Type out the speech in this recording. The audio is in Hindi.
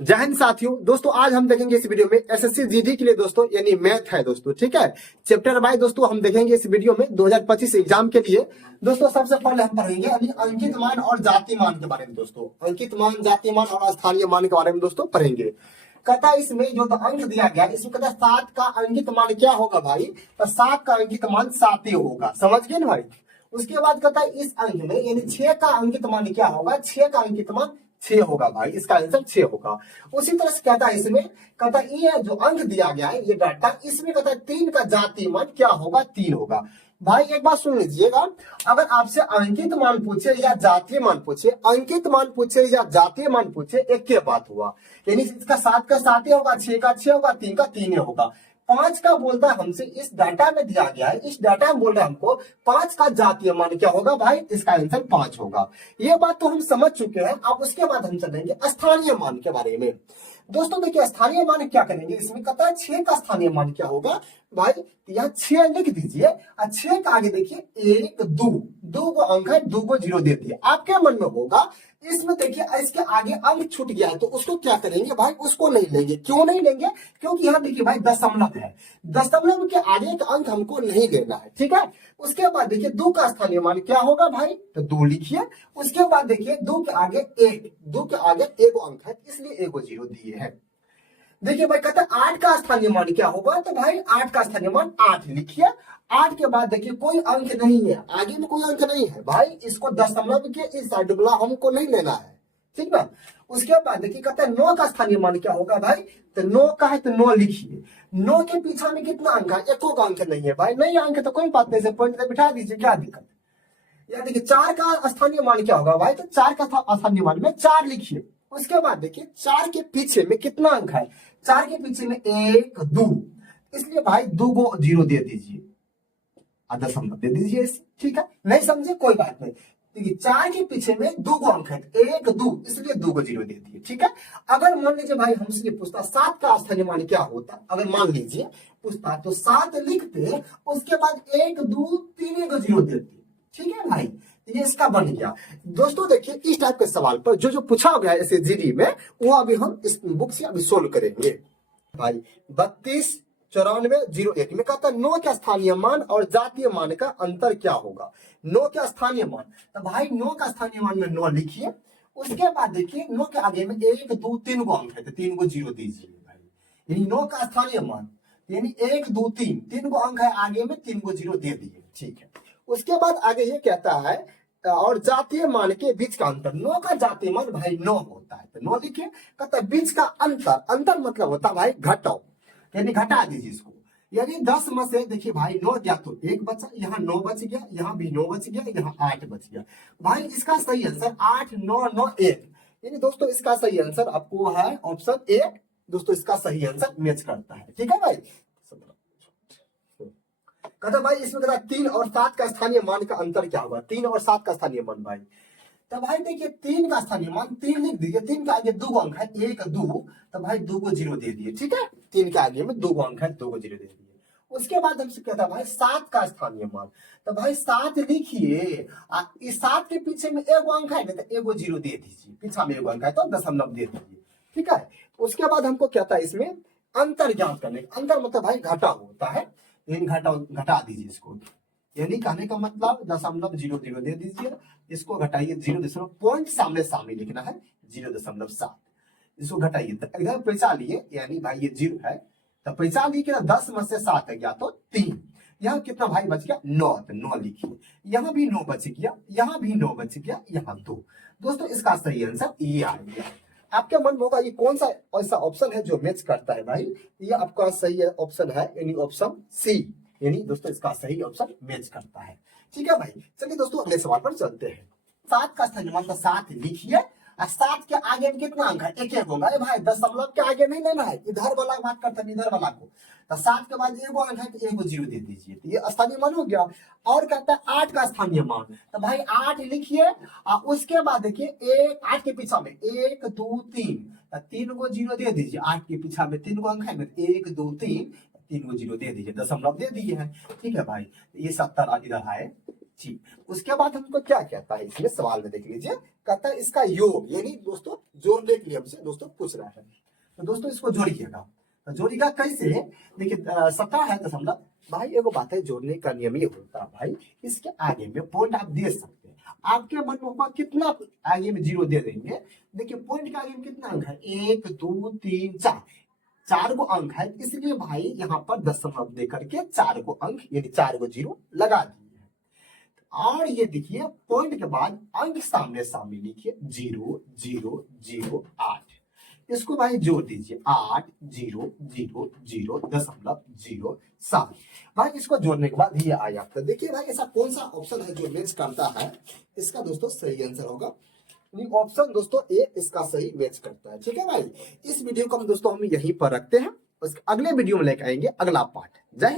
जय हिंद साथियों। दोस्तों आज हम देखेंगे इस वीडियो में एसएससी जीडी के लिए दोस्तों यानी मैथ है दोस्तों, ठीक है। चैप्टर बाय दोस्तों हम देखेंगे इस वीडियो में 2025 एग्जाम के लिए। दोस्तों सबसे पहले हम पढ़ेंगे अभी अंकित मान और जाति मान के बारे में। दोस्तों अंकित मान, जाति मान और स्थानीय मान के बारे में दोस्तों पढ़ेंगे। कहता है इसमें जो तो अंक दिया गया, इसमें कहता है 7 का अंकित मान क्या होगा भाई, तो 7 का अंकित मान 7 ही होगा। समझ गए ना भाई। उसके बाद कहता है इस अंक में यानी 6 का अंकित मान क्या होगा, 6 का अंकित मान 6 होगा भाई, इसका आंसर 6 होगा। उसी तरह से कहता है इसमें, कहता है ये जो अंक दिया गया है ये डाटा, इसमें कहता है 3 का जाति मान क्या होगा, 3 होगा। भाई एक बात सुन लीजिएगा, अगर आपसे अंकित मान पूछे या जातीय मान पूछे, अंकित मान पूछे या जातीय मान पूछे, एक के बात हुआ। यानी इसका 7 का 7 ही होगा, 6 का 6 होगा, 3 का 3 ही होगा। 5 का बोलता है हमसे, इस डाटा में दिया गया है, इस डाटा में बोल रहा है हमको 5 का जातीय मान क्या होगा भाई, इसका आंसर 5 होगा। ये बात तो हम समझ चुके हैं। अब उसके बाद हम चलेंगे स्थानीय मान के बारे में। दोस्तों देखिए स्थानीय मान क्या करेंगे, इसमें कहता है 6 का स्थानीय मान क्या होगा भाई, तो यहाँ 6 लिख दीजिए और 6 का आगे देखिए 1 2 2 को अंक है, 2 को 0 दे दिए। आपके मन में होगा इसमें देखिए इसके आगे अंक छूट गया है तो उसको क्या करेंगे भाई, उसको नहीं लेंगे। क्यों नहीं लेंगे, क्योंकि यहाँ देखिए भाई दशमलव है, दशमलव के आगे का अंक हमको नहीं लेना है, ठीक है। उसके बाद देखिए 2 का स्थानीय मान क्या होगा भाई, तो 2 लिखिए। उसके बाद देखिए 2 के आगे 1, 2 के आगे 1 अंक है इसलिए 1 0 दिए हैं। देखिए भाई कहता है 8 का स्थानीय मान क्या होगा, तो भाई 8 का स्थानीय मान 8 लिखिए। 8 के बाद देखिए कोई अंक नहीं है, आगे में कोई अंक नहीं है भाई, इसको दशमलव के इस साइड वाला हमको नहीं लेना है, ठीक ना। उसके बाद देखिए कहता है 9 का स्थानीय मान क्या होगा भाई, तो 9 का है तो 9 लिखिए। 9 के पीछे में कितना अंक है, एको का अंक नहीं है भाई, नहीं अंक तो कोई बात नहीं, से पॉइंट बिठा दीजिए, क्या दिक्कत। या देखिए 4 का स्थानीय मान क्या होगा भाई, तो 4 का स्थानीय मान में 4 लिखिए। उसके बाद देखिए 4 के पीछे में कितना अंक है, 4 के पीछे में 1 2, इसलिए भाई 2 को 0 दे दीजिए, दशमलव दे दीजिए, ठीक है। नहीं समझे कोई बात नहीं। देखिए 4 के पीछे में 2 को अंक है, 1 2, इसलिए 2 को 0 दे दिए, ठीक है। अगर मान लीजिए भाई हमसे पूछता 7 का स्थानीय मान क्या होता, अगर मान लीजिए पूछता तो 7 लिखते, उसके बाद 1 2 3 को 0 देते, ठीक है भाई। ये इसका बन गया। दोस्तों देखिए इस टाइप के सवाल पर जो जो पूछा गया ऐसे जीडी में, वो अभी हम इस बुक से अभी सोल्व करेंगे भाई। 32 94 01 में कहता है 9 के स्थानीय मान और जातीय मान का अंतर क्या होगा। 9 के स्थानीय मान, तो भाई 9 का स्थानीय मान में 9 लिखिए। उसके बाद देखिए 9 के आगे में 1 2 3 को अंक है तो 3 को 0 दीजिए भाई। यानी 9 का स्थानीय मान यानी 1 2 3, 3 को अंक है आगे में, 3 को 0 दे दिए, ठीक है। उसके बाद आगे ये कहता है और जातीय मान के बीच का अंतर। 9 का जातीय मान भाई 9 होता है तो 9 लिखिए। कहता है बीच का अंतर, अंतर मतलब होता है भाई घटाओ, यानी घटा दीजिए इसको। यानी 10 में से देखिए भाई 9 गया तो 1 बचा, यहाँ 9 बच गया, यहाँ भी 9 बच गया, यहाँ 8 बच गया भाई। इसका सही आंसर 8 9 9 1, यानी दोस्तों इसका सही आंसर आपको है ऑप्शन ए। दोस्तों इसका सही आंसर मैच करता है, ठीक है भाई। कहता भाई इसमें कहता 3 और 7 का स्थानीय मान का अंतर क्या होगा, 3 और 7 का स्थानीय मान भाई। तो भाई देखिए 3 का स्थानीय मान 3 लिख दीजिए, 3 के आगे 2 अंक है, 1 2, तो भाई 2 को 0 दे दिए, ठीक है। 3 के आगे में 2 अंक है, 2 को 0 दे दिए। उसके बाद हमसे कहता भाई 7 का स्थानीय मान, तो भाई 7 लिखिए। इस 7 के पीछे में 1 अंक है तो 1 को 0 दे दीजिए, पीछा में 1 अंक है तो दशमलव दे दीजिए, ठीक है। उसके बाद हमको कहता है इसमें अंतर ज्ञात करने, अंतर मतलब भाई घटा होता है, घटा दीजिए इसको। यानी कहने का मतलब 0.00 दे दीजिए, इसको घटाइए 0 पॉइंट सामने सामने लिखना है 0.7, इसको घटाइए तो इधर पैसा लिए, यानी भाई ये 0 है तो पैसा लिए कि 10 में से 7 गया तो 3, यहाँ कितना भाई बच गया 9, तो 9 लिखिए। यहाँ भी 9 बच गया, यहाँ भी 9 बच गया, यहाँ 2। दोस्तों इसका सही आंसर ये आ गया। आपके मन में होगा ये कौन सा ऐसा ऑप्शन है जो मैच करता है भाई, ये आपका सही ऑप्शन है यानी ऑप्शन सी, यानी दोस्तों इसका सही ऑप्शन मैच करता है, ठीक है भाई। चलिए दोस्तों अगले सवाल पर चलते हैं। 7 का स्थानीय मान 7 लिखिए और 7 के आगे में कितना अंक है, 1 1 होगा भाई, दशमलव के आगे नहीं लेना है, इधर वाला बात करते हैं, इधर वाला को। तो 7 के बाद 1 अंक है तो 1 को 0 दे दीजिए, तो ये स्थानीय मान हो गया। और कहता है 8 का स्थानीय मान, तो भाई 8 लिखिए और उसके बाद देखिए 8 के पीछा में 1 2 3, 3 को 0 दे दीजिए। 8 के पीछा में 3 को अंक है, 1 2 3, 3 को 0 दे दीजिए, दशमलव दे दिए है, ठीक है भाई। ये 70 इधर आए जी। उसके बाद हमको क्या कहता है इसमें सवाल में देख लीजिए, कहता है इसका योग, यानी दोस्तों जोड़ने के लिए हमसे दोस्तों पूछ रहा है। तो दोस्तों इसको जोड़िएगा, तो जोड़िएगा कैसे? देखिए 17 है दशमलव, भाई एगो बात है, जोड़ने का नियम ये होता है भाई, इसके आगे में पॉइंट आप दे सकते हैं, आपके मन में होगा कितना आगे में जीरो दे देंगे। देखिए पॉइंट के आगे में कितना अंक है, 1 2 3 4, 4 गो अंक है, इसलिए भाई यहाँ पर दशमलव दे करके 4 गो अंक यानी 4 गो जीरो लगा दिए। और ये देखिए पॉइंट के बाद अंक सामने सामने लिखिए, 0 0 0 8, इसको भाई जोड़ दीजिए, 8 0 0 0 दशमलव 0 7। भाई इसको जोड़ने के बाद ये आया। तो देखिए भाई ऐसा कौन सा ऑप्शन है जो मैच करता है, इसका दोस्तों सही आंसर होगा ऑप्शन दोस्तों ए, इसका सही मैच करता है। ठीक है भाई, इस वीडियो को हम दोस्तों हम यहीं पर रखते हैं, अगले वीडियो में लेकर आएंगे अगला पार्ट। जय